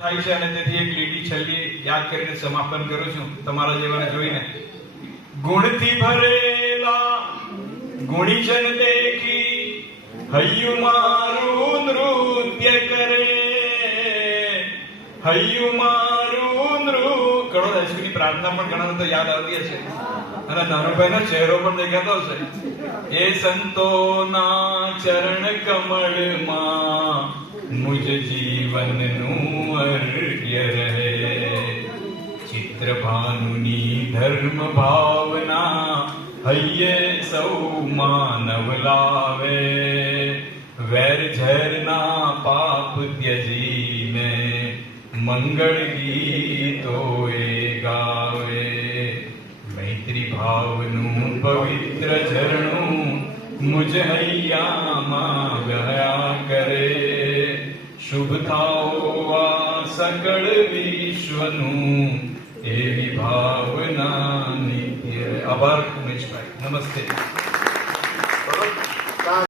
થાય છે અને તેથી એક લીટી છેલ્લી યાદ કરીને સમાપન કરું છું તમારા જેવાને જોઈને. ગુણથી ભરેલા ગુણીજન દેખી હૈયું મારું નૃત્ય કરે, હૈયું મારું કડો દાસની પ્રાર્થના પણ ઘણા તો યાદ આવતી હશે અને નાનુભાઈનો ચહેરો પણ દેખાતો હશે. એ સંતોના ચરણ કમળમાં મુજ જીવનનું અર્ઘ્ય રહે, ચિત્રભાનુની ધર્મ ભાવના હૈયે સૌ માનવ લાવે, વેર ઝેરના પાપ ત્યજીને મંગળ ગીતોએ ગાવે, મૈત્રી ભાવનું પવિત્ર ઝરણું મુજ હૈયામાં ગયા કરે, શુભ થાઓ આ સકળ વિશ્વનું એવી ભાવના નિત્ય. આભાર ઉમેશભાઈ, નમસ્તે.